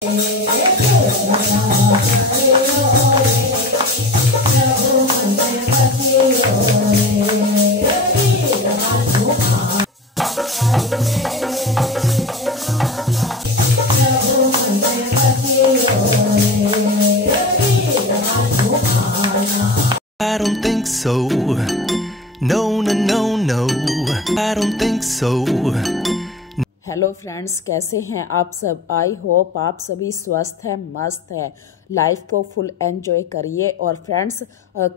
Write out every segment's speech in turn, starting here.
I don't think so. No, no, no, no. I don't think so. Hello friends, कैसे हैं आप सब। I hope आप सभी स्वस्थ हैं, मस्त हैं, लाइफ को फुल एंजॉय करिए। और फ्रेंड्स,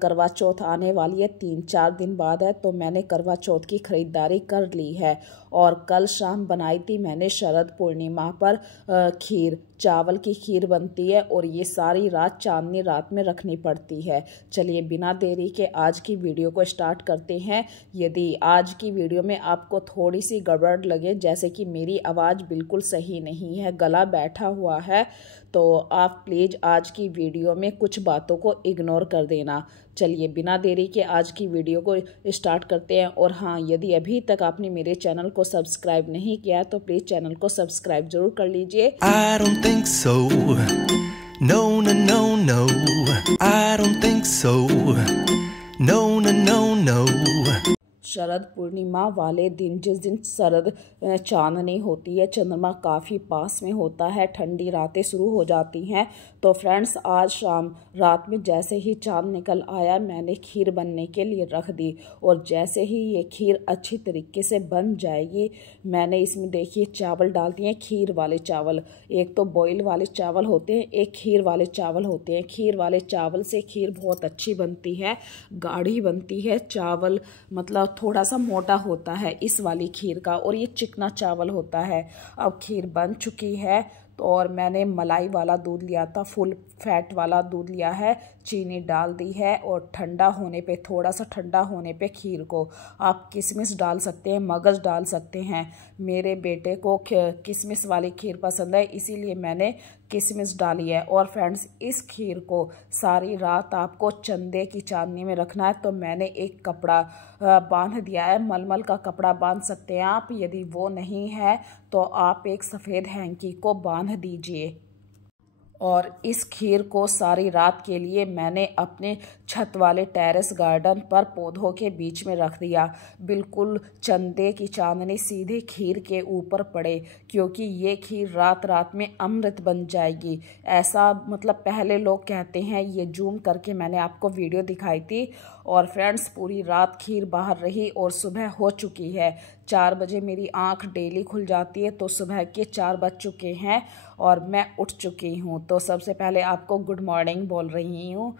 करवा चौथ आने वाली है, 3-4 दिन बाद है, तो मैंने करवा चौथ की ख़रीदारी कर ली है। और कल शाम बनाई थी मैंने शरद पूर्णिमा पर खीर। चावल की खीर बनती है और ये सारी रात चांदनी रात में रखनी पड़ती है। चलिए बिना देरी के आज की वीडियो को स्टार्ट करते हैं। यदि आज की वीडियो में आपको थोड़ी सी गड़बड़ लगे, जैसे कि मेरी आवाज़ बिल्कुल सही नहीं है, गला बैठा हुआ है, तो आप प्लीज़ आज की वीडियो में कुछ बातों को इग्नोर कर देना। चलिए बिना देरी के आज की वीडियो को स्टार्ट करते हैं। और हाँ, यदि अभी तक आपने मेरे चैनल को सब्सक्राइब नहीं किया तो प्लीज़ चैनल को सब्सक्राइब जरूर कर लीजिए। I don't think so. No, no, no, no. I don't think so. No, no, no, no. Sharad Purnima वाले दिन, जिस दिन शरद चांदनी होती है, चंद्रमा काफ़ी पास में होता है, ठंडी रातें शुरू हो जाती हैं। तो फ्रेंड्स, आज शाम रात में जैसे ही चांद निकल आया, मैंने खीर बनने के लिए रख दी। और जैसे ही ये खीर अच्छी तरीके से बन जाएगी, मैंने इसमें देखिए चावल डाल दिए, खीर वाले चावल। एक तो बॉयल वाले चावल होते हैं, एक खीर वाले चावल होते हैं। खीर वाले चावल से खीर बहुत अच्छी बनती है, गाढ़ी बनती है। चावल मतलब थोड़ा सा मोटा होता है इस वाली खीर का, और ये चिकना चावल होता है। अब खीर बन चुकी है, तो और मैंने मलाई वाला दूध लिया था, फुल फैट वाला दूध लिया है, चीनी डाल दी है। और ठंडा होने पे, थोड़ा सा ठंडा होने पे खीर को आप किशमिश डाल सकते हैं, मगज डाल सकते हैं। मेरे बेटे को किशमिश वाली खीर पसंद है, इसीलिए मैंने किशमिश डाली है। और फ्रेंड्स, इस खीर को सारी रात आपको चंदे की चांदनी में रखना है। तो मैंने एक कपड़ा बांध दिया है, मलमल का कपड़ा बांध सकते हैं आप। यदि वो नहीं है तो आप एक सफ़ेद हैंकी को बांध दीजिए। और इस खीर को सारी रात के लिए मैंने अपने छत वाले टेरेस गार्डन पर पौधों के बीच में रख दिया। बिल्कुल चंदे की चांदनी सीधे खीर के ऊपर पड़े, क्योंकि ये खीर रात रात में अमृत बन जाएगी, ऐसा मतलब पहले लोग कहते हैं। ये जूम करके मैंने आपको वीडियो दिखाई थी। और फ्रेंड्स, पूरी रात खीर बाहर रही और सुबह हो चुकी है। 4 बजे मेरी आंख डेली खुल जाती है, तो सुबह के 4 बज चुके हैं और मैं उठ चुकी हूँ। तो सबसे पहले आपको गुड मॉर्निंग बोल रही हूँ।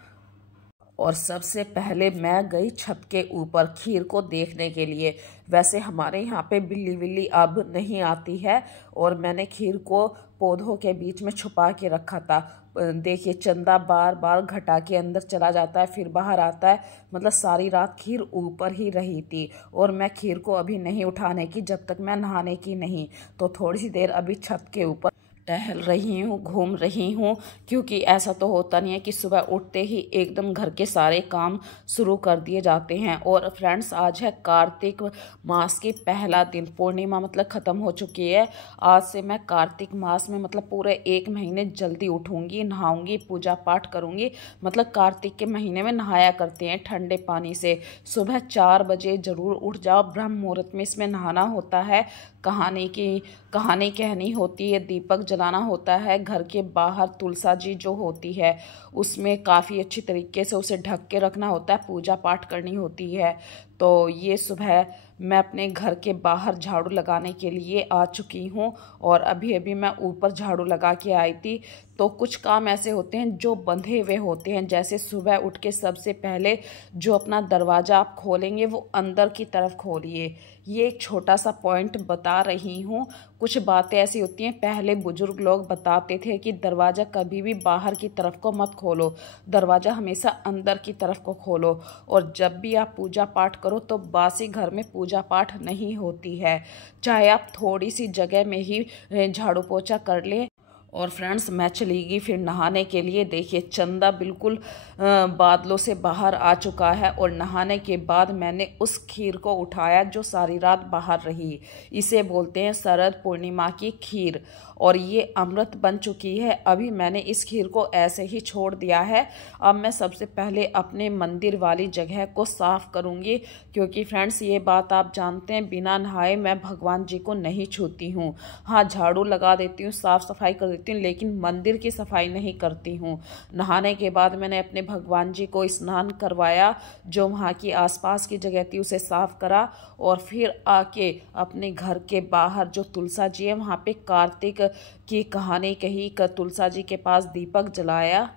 और सबसे पहले मैं गई छत के ऊपर खीर को देखने के लिए। वैसे हमारे यहाँ पे बिल्ली विल्ली अब नहीं आती है, और मैंने खीर को पौधों के बीच में छुपा के रखा था। देखिए, चंदा बार बार घटा के अंदर चला जाता है, फिर बाहर आता है। मतलब सारी रात खीर ऊपर ही रही थी। और मैं खीर को अभी नहीं उठाने की जब तक मैं नहाने की नहीं। तो थोड़ी सी देर अभी छत के ऊपर टहल रही हूँ, घूम रही हूँ, क्योंकि ऐसा तो होता नहीं है कि सुबह उठते ही एकदम घर के सारे काम शुरू कर दिए जाते हैं। और फ्रेंड्स, आज है कार्तिक मास की पहला दिन। पूर्णिमा मतलब ख़त्म हो चुकी है। आज से मैं कार्तिक मास में मतलब पूरे 1 महीने जल्दी उठूँगी, नहाऊँगी, पूजा पाठ करूँगी। मतलब कार्तिक के महीने में नहाया करते हैं ठंडे पानी से। सुबह 4 बजे ज़रूर उठ जाओ, ब्रह्म मुहूर्त में इसमें नहाना होता है। कहानी कहनी होती है, दीपक जलाना होता है। घर के बाहर तुलसा जी जो होती है, उसमें काफ़ी अच्छी तरीके से उसे ढक के रखना होता है, पूजा पाठ करनी होती है। तो ये सुबह मैं अपने घर के बाहर झाड़ू लगाने के लिए आ चुकी हूँ। और अभी अभी मैं ऊपर झाड़ू लगा के आई थी। तो कुछ काम ऐसे होते हैं जो बंधे हुए होते हैं, जैसे सुबह उठ के सबसे पहले जो अपना दरवाज़ा आप खोलेंगे वो अंदर की तरफ खोलिए। ये एक छोटा सा पॉइंट बता रही हूँ। कुछ बातें ऐसी होती हैं, पहले बुजुर्ग लोग बताते थे कि दरवाज़ा कभी भी बाहर की तरफ को मत खोलो, दरवाज़ा हमेशा अंदर की तरफ को खोलो। और जब भी आप पूजा पाठ करो तो बासी घर में पूजा पाठ नहीं होती है, चाहे आप थोड़ी सी जगह में ही झाड़ू पोछा कर लें। और फ्रेंड्स मैं चली गई फिर नहाने के लिए। देखिए चंदा बिल्कुल बादलों से बाहर आ चुका है और नहाने के बाद मैंने उस खीर को उठाया जो सारी रात बाहर रही। इसे बोलते हैं शरद पूर्णिमा की खीर और ये अमृत बन चुकी है। अभी मैंने इस खीर को ऐसे ही छोड़ दिया है। अब मैं सबसे पहले अपने मंदिर वाली जगह को साफ करूँगी, क्योंकि फ्रेंड्स ये बात आप जानते हैं बिना नहाए मैं भगवान जी को नहीं छूती हूँ। हाँ, झाड़ू लगा देती हूँ, साफ़ सफाई कर देती हूँ, लेकिन मंदिर की सफाई नहीं करती हूँ। नहाने के बाद मैंने अपने भगवान जी को स्नान करवाया, जो वहाँ की आसपास की जगह थी उसे साफ करा और फिर आके अपने घर के बाहर जो तुलसा जी है वहाँ पे कार्तिक की कहानी कही, तुलसा जी के पास दीपक जलाया,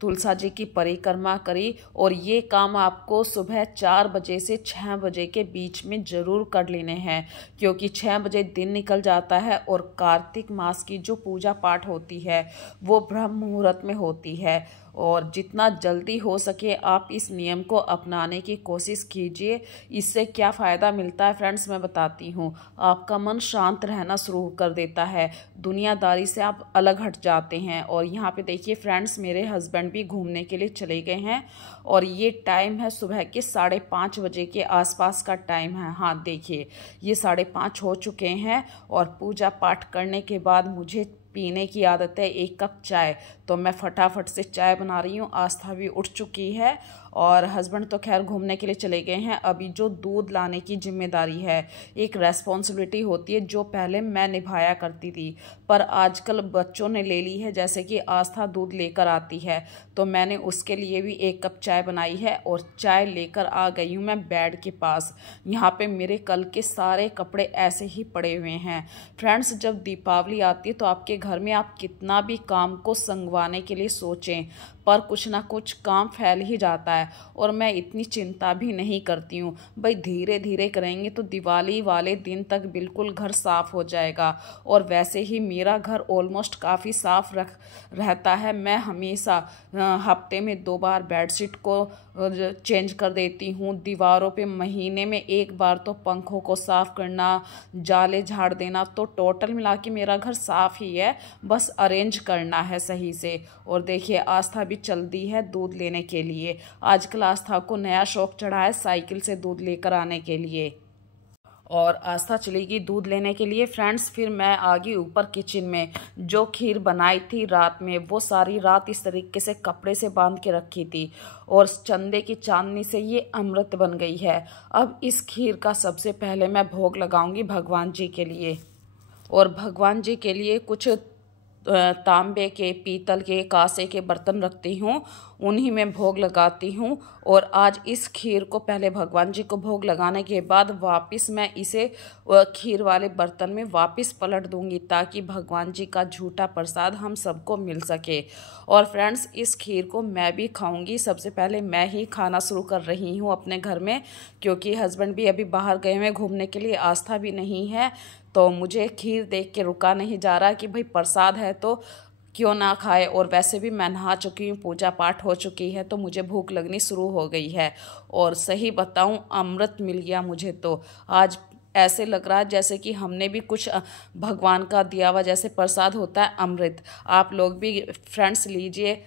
तुलसा जी की परिक्रमा करी। और ये काम आपको सुबह 4 बजे से 6 बजे के बीच में ज़रूर कर लेने हैं, क्योंकि 6 बजे दिन निकल जाता है और कार्तिक मास की जो पूजा पाठ होती है वो ब्रह्म मुहूर्त में होती है। और जितना जल्दी हो सके आप इस नियम को अपनाने की कोशिश कीजिए। इससे क्या फ़ायदा मिलता है फ्रेंड्स मैं बताती हूँ। आपका मन शांत रहना शुरू कर देता है, दुनियादारी से आप अलग हट जाते हैं। और यहाँ पे देखिए फ्रेंड्स मेरे हस्बैंड भी घूमने के लिए चले गए हैं और ये टाइम है सुबह के 5:30 बजे के आसपास का टाइम है। हाँ देखिए ये 5:30 हो चुके हैं और पूजा पाठ करने के बाद मुझे पीने की आदत है 1 कप चाय, तो मैं फटाफट से चाय बना रही हूँ। आस्था भी उठ चुकी है और हस्बैंड तो खैर घूमने के लिए चले गए हैं। अभी जो दूध लाने की जिम्मेदारी है, एक रेस्पॉन्सिबिलिटी होती है जो पहले मैं निभाया करती थी, पर आजकल बच्चों ने ले ली है। जैसे कि आस्था दूध लेकर आती है तो मैंने उसके लिए भी 1 कप चाय बनाई है और चाय लेकर आ गई हूँ मैं बेड के पास। यहाँ पे मेरे कल के सारे कपड़े ऐसे ही पड़े हुए हैं। फ्रेंड्स जब दीपावली आती है तो आपके घर में आप कितना भी काम को संगवाने के लिए सोचें, पर कुछ ना कुछ काम फैल ही जाता है। और मैं इतनी चिंता भी नहीं करती हूँ, भाई धीरे धीरे करेंगे तो दिवाली वाले दिन तक बिल्कुल घर साफ़ हो जाएगा। और वैसे ही मेरा घर ऑलमोस्ट काफ़ी साफ़ रहता है। मैं हमेशा हफ्ते में 2 बार बेडशीट को चेंज कर देती हूँ। दीवारों पे महीने में 1 बार तो पंखों को साफ़ करना, जाले झाड़ देना, तो टोटल मिला के मेरा घर साफ़ ही है, बस अरेंज करना है सही से। और देखिए आस्था भी चल दी है दूध लेने के लिए। आजकल आस्था को नया शौक चढ़ा है साइकिल से दूध लेकर आने के लिए। और आस्था चलेगी दूध लेने के लिए। फ्रेंड्स फिर मैं आ गई ऊपर किचन में। जो खीर बनाई थी रात में वो सारी रात इस तरीके से कपड़े से बांध के रखी थी और चंदे की चांदनी से ये अमृत बन गई है। अब इस खीर का सबसे पहले मैं भोग लगाऊंगी भगवान जी के लिए। और भगवान जी के लिए कुछ तांबे के, पीतल के, कांसे के बर्तन रखती हूँ, उन्हीं में भोग लगाती हूँ। और आज इस खीर को पहले भगवान जी को भोग लगाने के बाद वापस मैं इसे खीर वाले बर्तन में वापस पलट दूँगी, ताकि भगवान जी का झूठा प्रसाद हम सबको मिल सके। और फ्रेंड्स इस खीर को मैं भी खाऊंगी। सबसे पहले मैं ही खाना शुरू कर रही हूँ अपने घर में, क्योंकि हस्बैंड भी अभी बाहर गए हुए घूमने के लिए, आस्था भी नहीं है। तो मुझे खीर देख के रुका नहीं जा रहा कि भाई प्रसाद है तो क्यों ना खाए। और वैसे भी मैं नहा चुकी हूँ, पूजा पाठ हो चुकी है, तो मुझे भूख लगनी शुरू हो गई है। और सही बताऊँ अमृत मिल गया मुझे तो आज। ऐसे लग रहा है जैसे कि हमने भी कुछ भगवान का दिया हुआ जैसे प्रसाद होता है अमृत। आप लोग भी फ्रेंड्स लीजिए।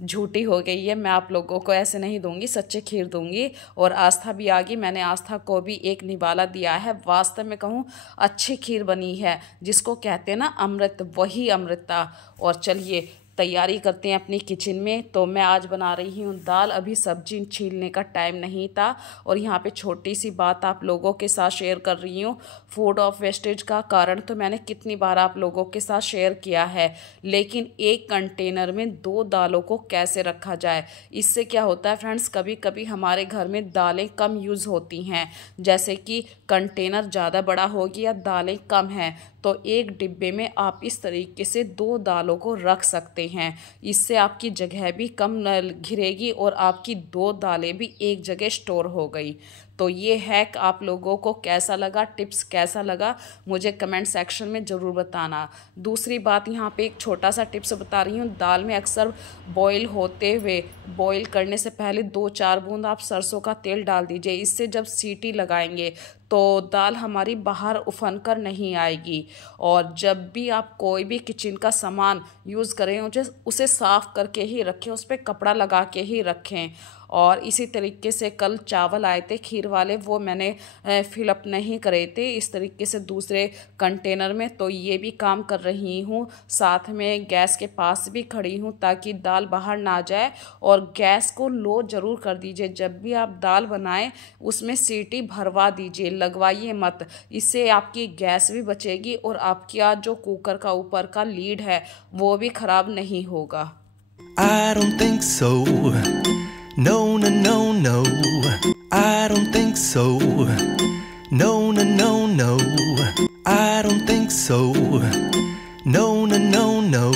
झूठी हो गई है, मैं आप लोगों को ऐसे नहीं दूंगी, सच्चे खीर दूंगी। और आस्था भी आ गई, मैंने आस्था को भी एक निवाला दिया है। वास्तव में कहूँ अच्छी खीर बनी है, जिसको कहते हैं ना अमृत, वही अमृता। और चलिए तैयारी करते हैं अपनी किचन में। तो मैं आज बना रही हूँ दाल। अभी सब्जी छीलने का टाइम नहीं था। और यहाँ पे छोटी सी बात आप लोगों के साथ शेयर कर रही हूँ। फूड ऑफ वेस्टेज का कारण तो मैंने कितनी बार आप लोगों के साथ शेयर किया है, लेकिन एक कंटेनर में 2 दालों को कैसे रखा जाए। इससे क्या होता है फ्रेंड्स, कभी कभी हमारे घर में दालें कम यूज़ होती हैं, जैसे कि कंटेनर ज़्यादा बड़ा हो गया, दालें कम हैं, तो एक डिब्बे में आप इस तरीके से 2 दालों को रख सकते हैं। इससे आपकी जगह भी कम घिरेगी और आपकी 2 दालें भी एक जगह स्टोर हो गई। तो ये हैक आप लोगों को कैसा लगा, टिप्स कैसा लगा, मुझे कमेंट सेक्शन में ज़रूर बताना। दूसरी बात यहाँ पे एक छोटा सा टिप्स बता रही हूँ। दाल में अक्सर बॉईल होते हुए, बॉईल करने से पहले 2-4 बूंद आप सरसों का तेल डाल दीजिए। इससे जब सीटी लगाएंगे तो दाल हमारी बाहर उफन कर नहीं आएगी। और जब भी आप कोई भी किचन का सामान यूज़ करें उसे साफ़ करके ही रखें, उस पर कपड़ा लगा के ही रखें। और इसी तरीके से कल चावल आए थे खीर वाले, वो मैंने फिलअप नहीं करे थे इस तरीके से दूसरे कंटेनर में, तो ये भी काम कर रही हूँ। साथ में गैस के पास भी खड़ी हूँ ताकि दाल बाहर ना जाए। और गैस को लो ज़रूर कर दीजिए, जब भी आप दाल बनाएं उसमें सीटी भरवा दीजिए, लगवाइए मत। इससे आपकी गैस भी बचेगी और आपका जो कुकर का ऊपर का लीड है वो भी ख़राब नहीं होगा। I don't think so. No, no, no, no. I don't think so. No, no, no, no. I don't think so. No, no, no, no.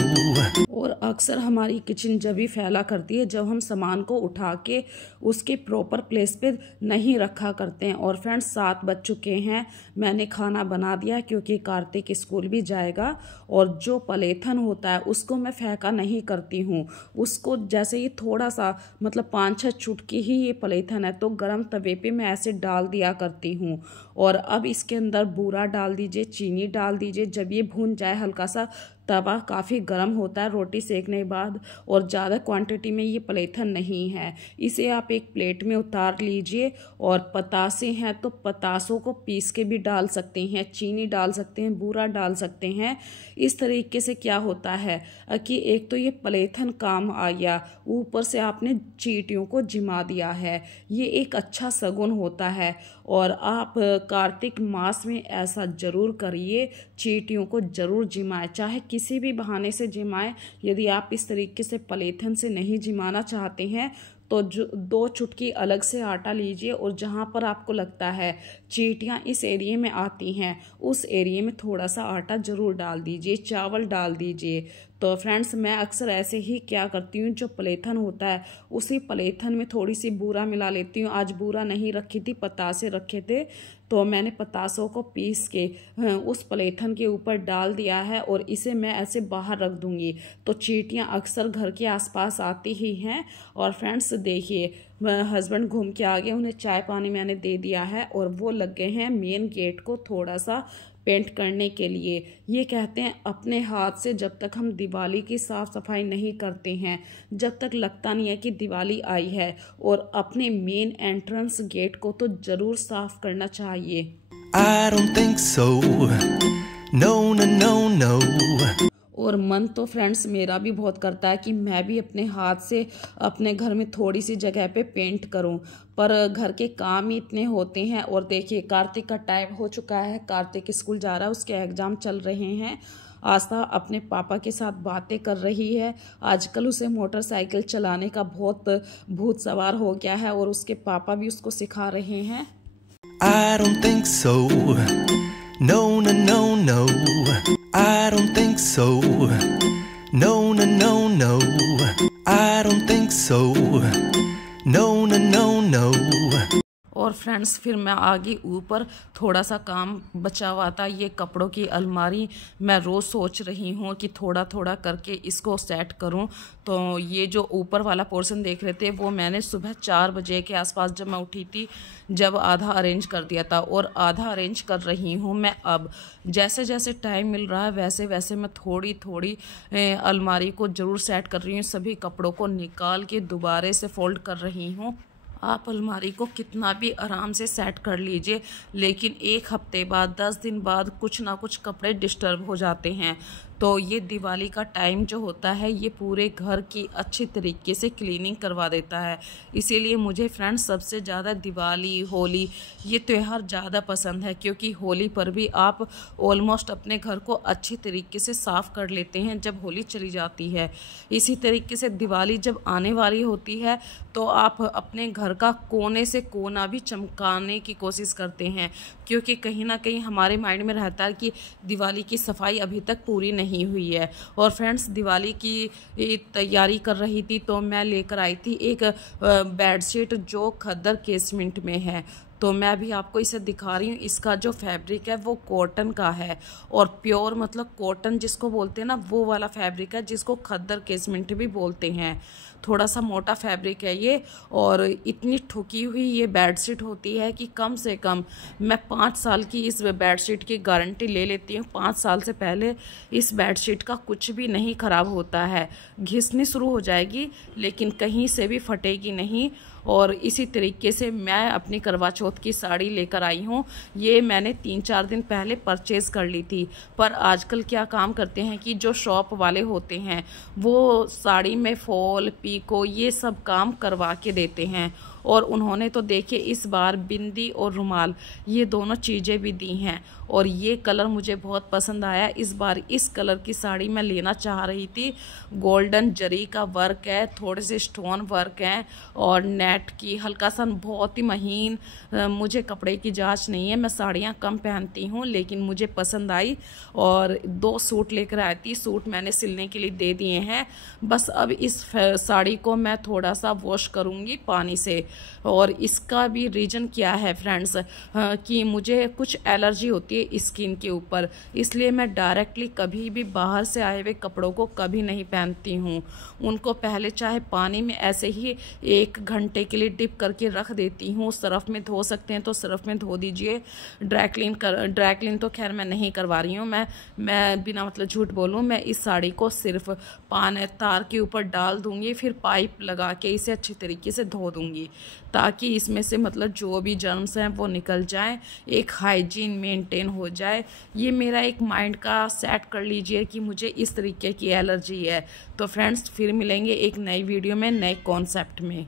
और अक्सर हमारी किचन जब भी फैला करती है जब हम सामान को उठा के उसके प्रॉपर प्लेस पे नहीं रखा करते हैं। और फ्रेंड्स 7 बज चुके हैं, मैंने खाना बना दिया क्योंकि कार्तिक स्कूल भी जाएगा। और जो पलेथन होता है उसको मैं फेंका नहीं करती हूँ, उसको जैसे ही थोड़ा सा मतलब 5-6 चुटकी ही ये पलेथन है तो गरम तवे पे मैं ऐसे डाल दिया करती हूँ। और अब इसके अंदर बूरा डाल दीजिए, चीनी डाल दीजिए। जब ये भून जाए, हल्का सा तवा काफ़ी गर्म होता है रोटी सेकने के बाद, और ज़्यादा क्वांटिटी में ये पलेथन नहीं है। इसे आप एक प्लेट में उतार लीजिए। और पतासे हैं तो पतासों को पीस के भी डाल सकते हैं, चीनी डाल सकते हैं, बूरा डाल सकते हैं। इस तरीके से क्या होता है कि एक तो ये पलेथन काम आ गया, ऊपर से आपने चींटियों को जिमा दिया है, ये एक अच्छा शगुन होता है। और आप कार्तिक मास में ऐसा ज़रूर करिए, चींटियों को ज़रूर जिमाएं, चाहे किसी भी बहाने से जिमाएं। यदि आप इस तरीके से पलेथन से नहीं जिमाना चाहते हैं तो 2 चुटकी अलग से आटा लीजिए और जहाँ पर आपको लगता है चींटियाँ इस एरिया में आती हैं उस एरिया में थोड़ा सा आटा ज़रूर डाल दीजिए, चावल डाल दीजिए। तो फ्रेंड्स मैं अक्सर ऐसे ही क्या करती हूँ, जो पलेथन होता है उसी पलेथन में थोड़ी सी बूरा मिला लेती हूँ। आज बूरा नहीं रखी थी, पतासे रखे थे, तो मैंने पतासों को पीस के उस पलेथन के ऊपर डाल दिया है और इसे मैं ऐसे बाहर रख दूँगी। तो चींटियाँ अक्सर घर के आसपास आती ही हैं। और फ्रेंड्स देखिए, हस्बैंड घूम के आ गए, उन्हें चाय पानी मैंने दे दिया है और वो लग गए हैं मेन गेट को थोड़ा सा पेंट करने के लिए। ये कहते हैं अपने हाथ से जब तक हम दिवाली की साफ़ सफाई नहीं करते हैं, जब तक लगता नहीं है कि दिवाली आई है। और अपने मेन एंट्रेंस गेट को तो ज़रूर साफ़ करना चाहिए। I don't think so. No, no, no, no. और मन तो फ्रेंड्स मेरा भी बहुत करता है कि मैं भी अपने हाथ से अपने घर में थोड़ी सी जगह पे पेंट करूं, पर घर के काम ही इतने होते हैं। और देखिए कार्तिक का टाइम हो चुका है, कार्तिक स्कूल जा रहा है, उसके एग्ज़ाम चल रहे हैं। आस्था अपने पापा के साथ बातें कर रही है। आजकल उसे मोटरसाइकिल चलाने का बहुत भूत सवार हो गया है और उसके पापा भी उसको सिखा रहे हैं। I don't think so. No, no, no, no. I don't think so. No, no, no, no. I don't think so. No, no, no, no. और फ्रेंड्स फिर मैं आगे ऊपर थोड़ा सा काम बचा हुआ था, ये कपड़ों की अलमारी मैं रोज़ सोच रही हूँ कि थोड़ा थोड़ा करके इसको सेट करूँ। तो ये जो ऊपर वाला पोर्शन देख रहे थे वो मैंने सुबह 4 बजे के आसपास जब मैं उठी थी, जब आधा अरेंज कर दिया था और आधा अरेंज कर रही हूँ मैं अब। जैसे जैसे टाइम मिल रहा है वैसे वैसे मैं थोड़ी थोड़ी अलमारी को ज़रूर सेट कर रही हूँ, सभी कपड़ों को निकाल के दोबारा से फोल्ड कर रही हूँ। आप अलमारी को कितना भी आराम से सेट कर लीजिए, लेकिन 1 हफ्ते बाद 10 दिन बाद कुछ ना कुछ कपड़े डिस्टर्ब हो जाते हैं। तो ये दिवाली का टाइम जो होता है ये पूरे घर की अच्छी तरीके से क्लीनिंग करवा देता है। इसीलिए मुझे फ्रेंड्स सबसे ज़्यादा दिवाली, होली ये त्यौहार ज़्यादा पसंद है, क्योंकि होली पर भी आप ऑलमोस्ट अपने घर को अच्छी तरीके से साफ़ कर लेते हैं जब होली चली जाती है। इसी तरीके से दिवाली जब आने वाली होती है तो आप अपने घर का कोने से कोना भी चमकाने की कोशिश करते हैं, क्योंकि कहीं ना कहीं हमारे माइंड में रहता है कि दिवाली की सफाई अभी तक पूरी नहीं हुई है। और फ्रेंड्स दिवाली की तैयारी कर रही थी तो मैं लेकर आई थी एक बेडशीट जो खद्दर केसमेंट में है। तो मैं भी आपको इसे दिखा रही हूँ। इसका जो फैब्रिक है वो कॉटन का है और प्योर मतलब कॉटन जिसको बोलते हैं ना, वो वाला फैब्रिक है जिसको खद्दर केसमेंट भी बोलते हैं। थोड़ा सा मोटा फैब्रिक है ये और इतनी ठुकी हुई ये बेडशीट होती है कि कम से कम मैं 5 साल की इस बेडशीट की गारंटी ले लेती हूँ। 5 साल से पहले इस बेडशीट का कुछ भी नहीं ख़राब होता है। घिसनी शुरू हो जाएगी लेकिन कहीं से भी फटेगी नहीं। और इसी तरीके से मैं अपनी करवा चौथ की साड़ी लेकर आई हूँ। ये मैंने 3-4 दिन पहले परचेज़ कर ली थी। पर आजकल क्या काम करते हैं कि जो शॉप वाले होते हैं वो साड़ी में फॉल पीको ये सब काम करवा के देते हैं। और उन्होंने तो देखिए इस बार बिंदी और रुमाल ये दोनों चीज़ें भी दी हैं। और ये कलर मुझे बहुत पसंद आया। इस बार इस कलर की साड़ी मैं लेना चाह रही थी। गोल्डन जरी का वर्क है, थोड़े से स्टोन वर्क हैं और नेट की हल्का सा बहुत ही महीन। मुझे कपड़े की जांच नहीं है, मैं साड़ियाँ कम पहनती हूँ, लेकिन मुझे पसंद आई और 2 सूट लेकर आई थी। सूट मैंने सिलने के लिए दे दिए हैं। बस अब इस साड़ी को मैं थोड़ा सा वॉश करूँगी पानी से। और इसका भी रीज़न क्या है फ्रेंड्स कि मुझे कुछ एलर्जी होती है स्किन के ऊपर, इसलिए मैं डायरेक्टली कभी भी बाहर से आए हुए कपड़ों को कभी नहीं पहनती हूँ। उनको पहले चाहे पानी में ऐसे ही 1 घंटे के लिए डिप करके रख देती हूँ। सर्फ में धो सकते हैं तो सर्फ में धो दीजिए। ड्राई क्लीन तो खैर मैं नहीं करवा रही हूँ। मैं बिना मतलब झूठ बोलूँ, मैं इस साड़ी को सिर्फ पानी तार के ऊपर डाल दूँगी, फिर पाइप लगा के इसे अच्छी तरीके से धो दूँगी ताकि इसमें से मतलब जो भी जर्म्स हैं वो निकल जाएं, एक हाइजीन मेंटेन हो जाए। ये मेरा एक माइंड का सेट कर लीजिए कि मुझे इस तरीके की एलर्जी है। तो फ्रेंड्स फिर मिलेंगे एक नई वीडियो में नए कॉन्सेप्ट में।